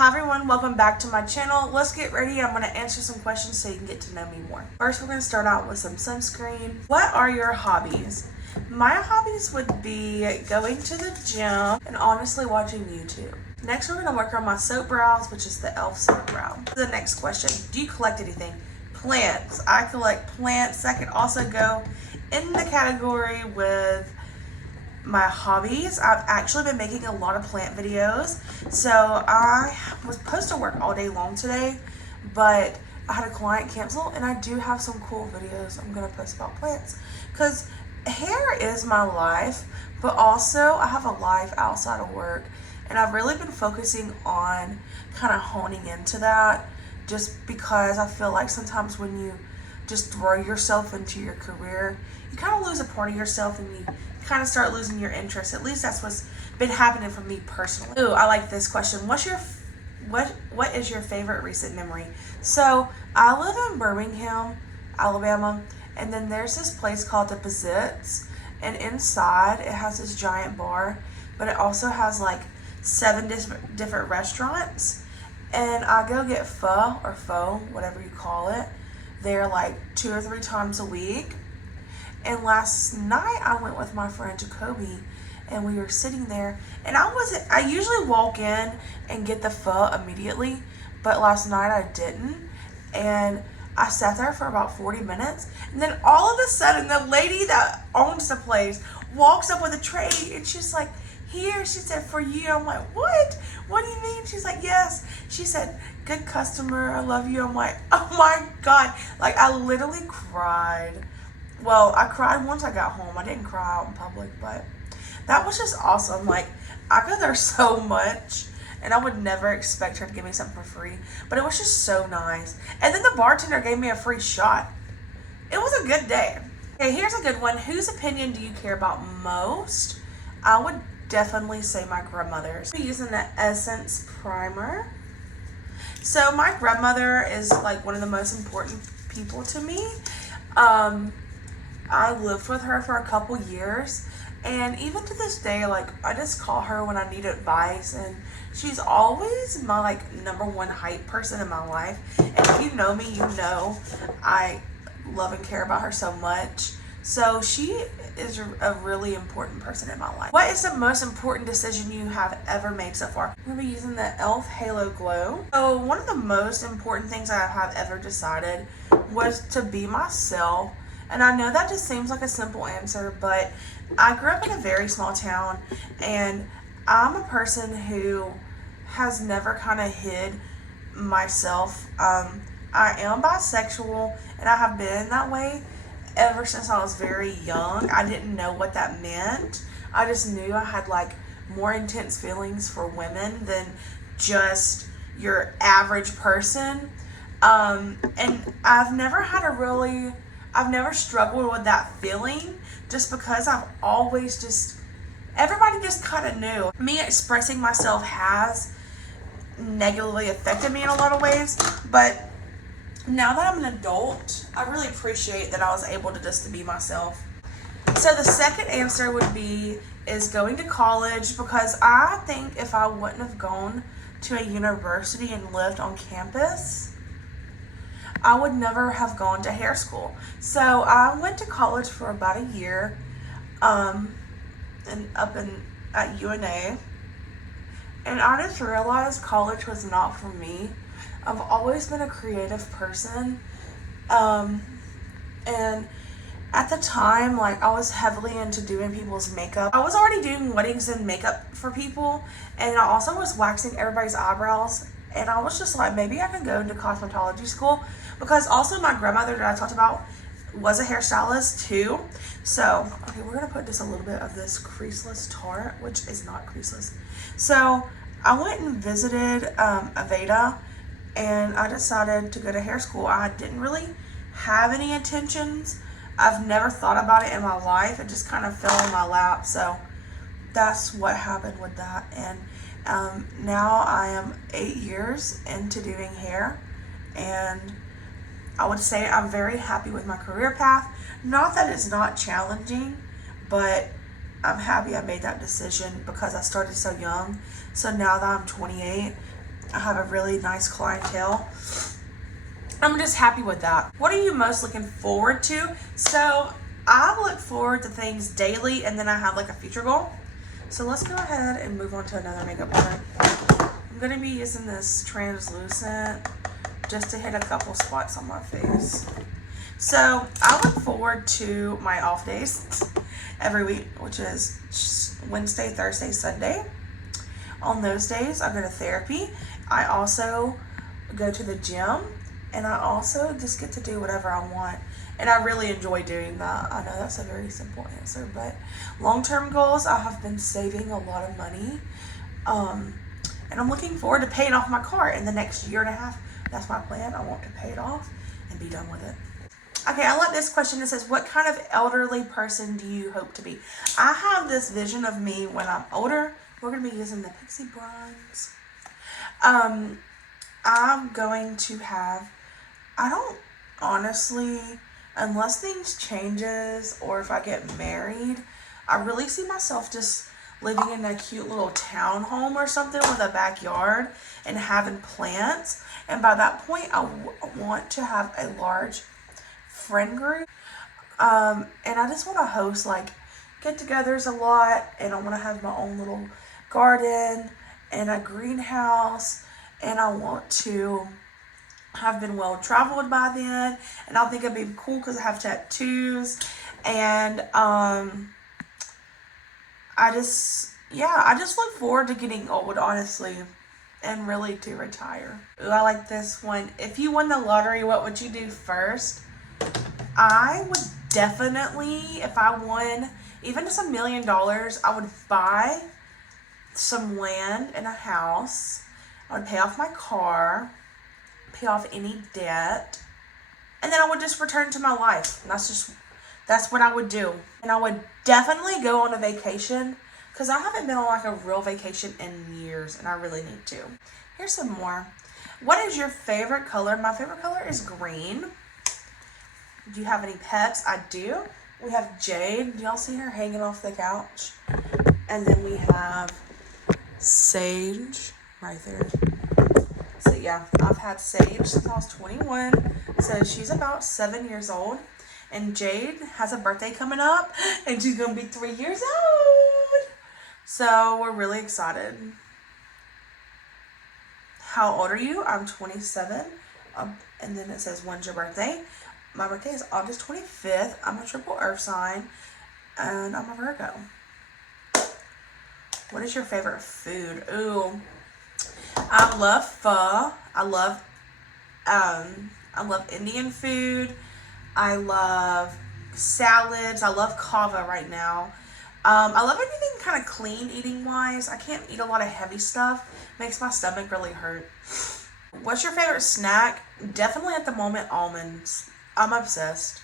Hi everyone, welcome back to my channel. Let's get ready. I'm going to answer some questions so you can get to know me more. First, we're going to start out with some sunscreen. What are your hobbies? My hobbies would be going to the gym and honestly watching YouTube. Next, we're going to work on my soap brows, which is the e.l.f. soap brow. The next question, do you collect anything? Plants. I collect plants. That can also go in the category with my hobbies. I've actually been making a lot of plant videos. So I was supposed to work all day long today, but I had a client cancel, and I do have some cool videos I'm gonna post about plants because hair is my life, but also I have a life outside of work, and I've really been focusing on kind of honing into that just because I feel like sometimes when you just throw yourself into your career, you kind of lose a part of yourself and you kind of start losing your interest. At least that's what's been happening for me personally. Ooh, I like this question. What is your favorite recent memory? So I live in Birmingham, Alabama, and then there's this place called the Pizzitz, and inside it has this giant bar, but it also has like 7 different restaurants, and I go get pho, whatever you call it, there like 2 or 3 times a week. And last night I went with my friend Jacoby, and we were sitting there, and I usually walk in and get the pho immediately, but last night I didn't, and I sat there for about 40 minutes, and then all of a sudden the lady that owns the place walks up with a tray, and she's like, "Here," she said, "for you." I'm like, what do you mean? She's like, "Yes." She said, "Good customer, I love you." I'm like, oh my God, like I literally cried. Well, I cried once I got home. I didn't cry out in public, but that was just awesome. Like, I go there so much, and I would never expect her to give me something for free, but it was just so nice. And then the bartender gave me a free shot. It was a good day. Okay, here's a good one. Whose opinion do you care about most? I would definitely say my grandmother's. I'm using the Essence primer. So my grandmother is like one of the most important people to me. I lived with her for a couple years, and even to this day, like I just call her when I need advice, and she's always my like #1 hype person in my life. And if you know me, you know I love and care about her so much. So she is a really important person in my life. What is the most important decision you have ever made so far? I'm gonna be using the e.l.f. Halo Glow. So one of the most important things I have ever decided was to be myself. And I know that just seems like a simple answer, but I grew up in a very small town, and I'm a person who has never kind of hid myself. I am bisexual, and I have been that way ever since I was very young. I didn't know what that meant. I just knew I had like more intense feelings for women than just your average person. And I've never struggled with that feeling just because I've always everybody just kind of knew. Me expressing myself has negatively affected me in a lot of ways, but now that I'm an adult, I really appreciate that I was able to be myself. So the second answer is going to college, because I think if I wouldn't have gone to a university and lived on campus, I would never have gone to hair school. So I went to college for about a year, at UNA, and I just realized college was not for me. I've always been a creative person, and at the time, like I was heavily into doing people's makeup. I was already doing weddings and makeup for people, and I also was waxing everybody's eyebrows. And I was just like, maybe I could go into cosmetology school, because also my grandmother that I talked about was a hairstylist too. So, okay, we're going to put just a little bit of this creaseless Tarte, which is not creaseless. So, I went and visited Aveda, and I decided to go to hair school. I didn't really have any intentions. I've never thought about it in my life. It just kind of fell in my lap. So, that's what happened with that. And now I am 8 years into doing hair, and I would say I'm very happy with my career path. Not that it's not challenging, but I'm happy I made that decision because I started so young. So now that I'm 28, I have a really nice clientele. I'm just happy with that. What are you most looking forward to? So I look forward to things daily, and then I have like a future goal. So let's go ahead and move on to another makeup product. I'm going to be using this translucent just to hit a couple spots on my face. So I look forward to my off days every week, which is Wednesday, Thursday, Sunday. On those days, I go to therapy. I also go to the gym, and I also just get to do whatever I want. And I really enjoy doing that. I know that's a very simple answer, but long-term goals, I have been saving a lot of money. And I'm looking forward to paying off my car in the next year and a half. That's my plan. I want to pay it off and be done with it. Okay, I like this question. It says, what kind of elderly person do you hope to be? I have this vision of me when I'm older. We're going to be using the Pixie Bronze. I'm going to have, I don't honestly, unless things changes or if I get married, I really see myself just living in a cute little townhome or something with a backyard and having plants. And by that point, I want to have a large friend group. And I just want to host like get-togethers a lot, and I want to have my own little garden and a greenhouse, and I want to have been well traveled by then, and I think it'd be cool because I have tattoos, and I just look forward to getting old, honestly, and really to retire. Ooh, I like this one. If you won the lottery, what would you do first? I would definitely, if I won even just $1 million, I would buy some land and a house. I would pay off my car, pay off any debt, and then I would just return to my life. And that's what I would do. And I would definitely go on a vacation, because I haven't been on like a real vacation in years, and I really need to. Here's some more. What is your favorite color? My favorite color is green. Do you have any pets? I do. We have Jade. Do y'all see her hanging off the couch? And then we have Sage right there. So yeah, I've had Sage since I was 21. So she's about 7 years old. And Jade has a birthday coming up, and she's going to be 3 years old. So we're really excited. How old are you? I'm 27. And then it says, when's your birthday? My birthday is August 25th. I'm a triple earth sign, and I'm a Virgo. What is your favorite food? Ooh, I love pho. I love Indian food. I love salads. I love kava right now. I love anything kind of clean eating wise. I can't eat a lot of heavy stuff. Makes my stomach really hurt. What's your favorite snack? Definitely at the moment, almonds. I'm obsessed.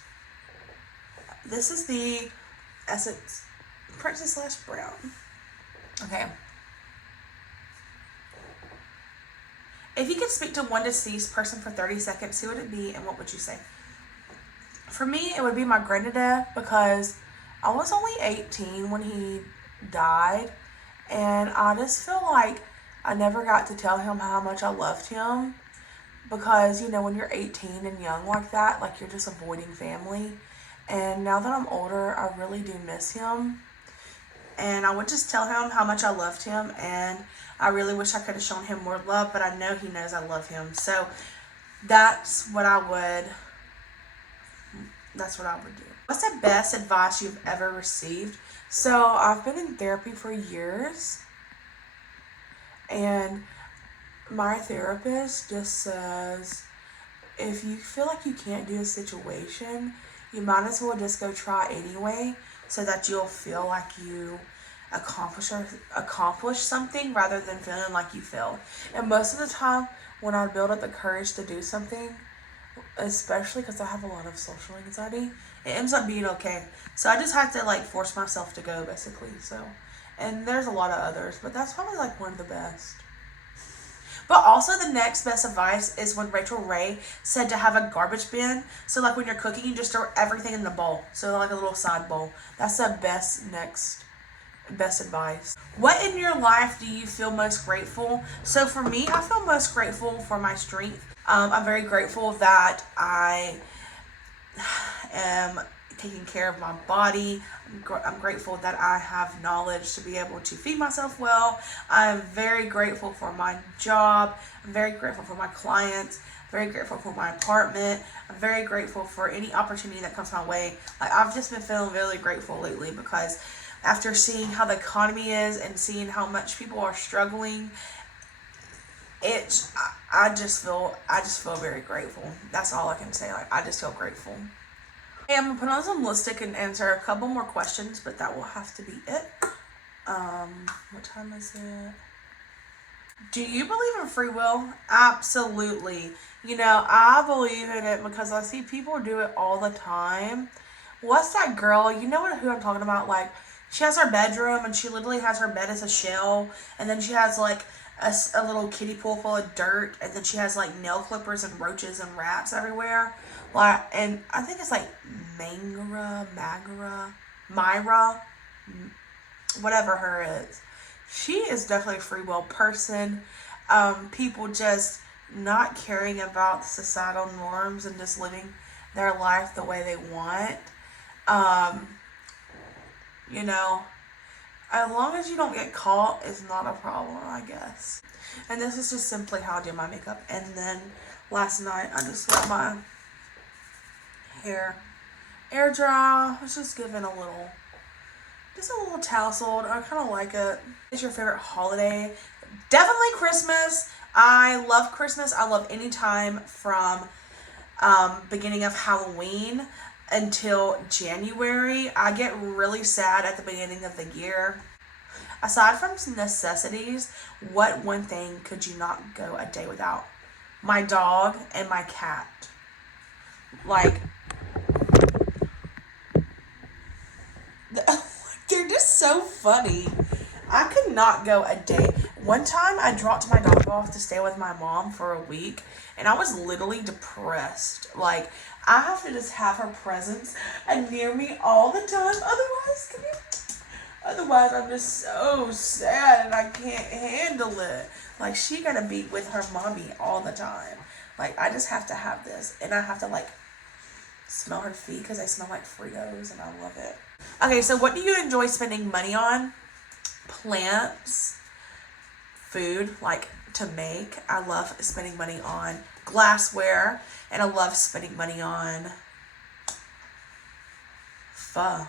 This is the Essence Princess Lash Brown. Okay. If you could speak to one deceased person for 30 seconds, who would it be and what would you say? For me, it would be my granddad, because I was only 18 when he died, and I just feel like I never got to tell him how much I loved him, because, you know, when you're 18 and young like that, like you're just avoiding family. And now that I'm older, I really do miss him. And I would just tell him how much I loved him, and I really wish I could have shown him more love, but I know he knows I love him. So that's what I would do. What's the best advice you've ever received? So I've been in therapy for years, and my therapist just says, if you feel like you can't do a situation, you might as well just go try anyway, so that you'll feel like you accomplish something rather than feeling like you failed. And most of the time, when I build up the courage to do something, especially because I have a lot of social anxiety, it ends up being okay. So I just have to like force myself to go, basically. So, and there's a lot of others, but that's probably like one of the best. But also the next best advice is when Rachel Ray said to have a garbage bin. So like when you're cooking, you just throw everything in the bowl. So like a little side bowl. That's the best next best advice. What in your life do you feel most grateful? So for me, I feel most grateful for my strength. I'm very grateful that I am taking care of my body. I'm grateful that I have knowledge to be able to feed myself well. I'm very grateful for my job. I'm very grateful for my clients. Very grateful for my apartment. I'm very grateful for any opportunity that comes my way. Like, I've just been feeling really grateful lately because after seeing how the economy is and seeing how much people are struggling, I just feel very grateful. That's all I can say. Like, I just feel grateful. Hey, I'm gonna put on some lipstick and answer a couple more questions, but that will have to be it. What time is it? Do you believe in free will? Absolutely. I believe in it because I see people do it all the time. What's that girl? You know who I'm talking about? Like, she has her bedroom and she literally has her bed as a shell, and then she has like a little kiddie pool full of dirt, and then she has like nail clippers and roaches and rats everywhere. Like, and I think it's like Myra, whatever her is. She is definitely a free will person. People just not caring about societal norms and just living their life the way they want. Um, you know, as long as you don't get caught, it's not a problem, I guess. And this is just simply how I do my makeup. And then last night, I just let my hair air dry. I was just giving a little tousled. I kind of like it. What's your favorite holiday? Definitely Christmas. I love Christmas. I love any time from beginning of Halloween until January. I get really sad at the beginning of the year. Aside from necessities, what one thing could you not go a day without? My dog and my cat. Like, they're just so funny. I could not go a day. One time I dropped my dog off to stay with my mom for a week, and I was literally depressed. Like, I have to just have her presence near me all the time. Otherwise, I'm just so sad and I can't handle it. Like, she gotta be with her mommy all the time. Like, I just have to have this, and I have to like smell her feet because they smell like Fritos, and I love it. Okay, so what do you enjoy spending money on? Plants, food, like to make. I love spending money on glassware, and I love spending money on pho.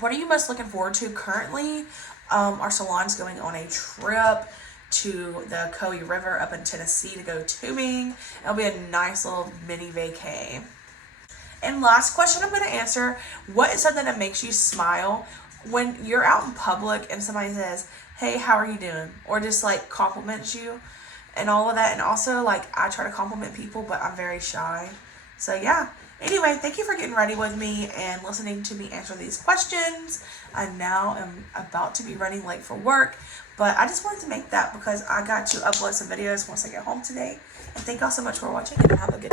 What are you most looking forward to currently? Our salon's going on a trip to the Coe River up in Tennessee to go tubing. It'll be a nice little mini vacay. And last question I'm going to answer, what is something that makes you smile when you're out in public and somebody says, hey, how are you doing? Or just like compliments you and all of that. And also, like, I try to compliment people, but I'm very shy. So yeah. Anyway, thank you for getting ready with me and listening to me answer these questions. I now am about to be running late for work, but I just wanted to make that because I got to upload some videos once I get home today. And thank y'all so much for watching, and have a good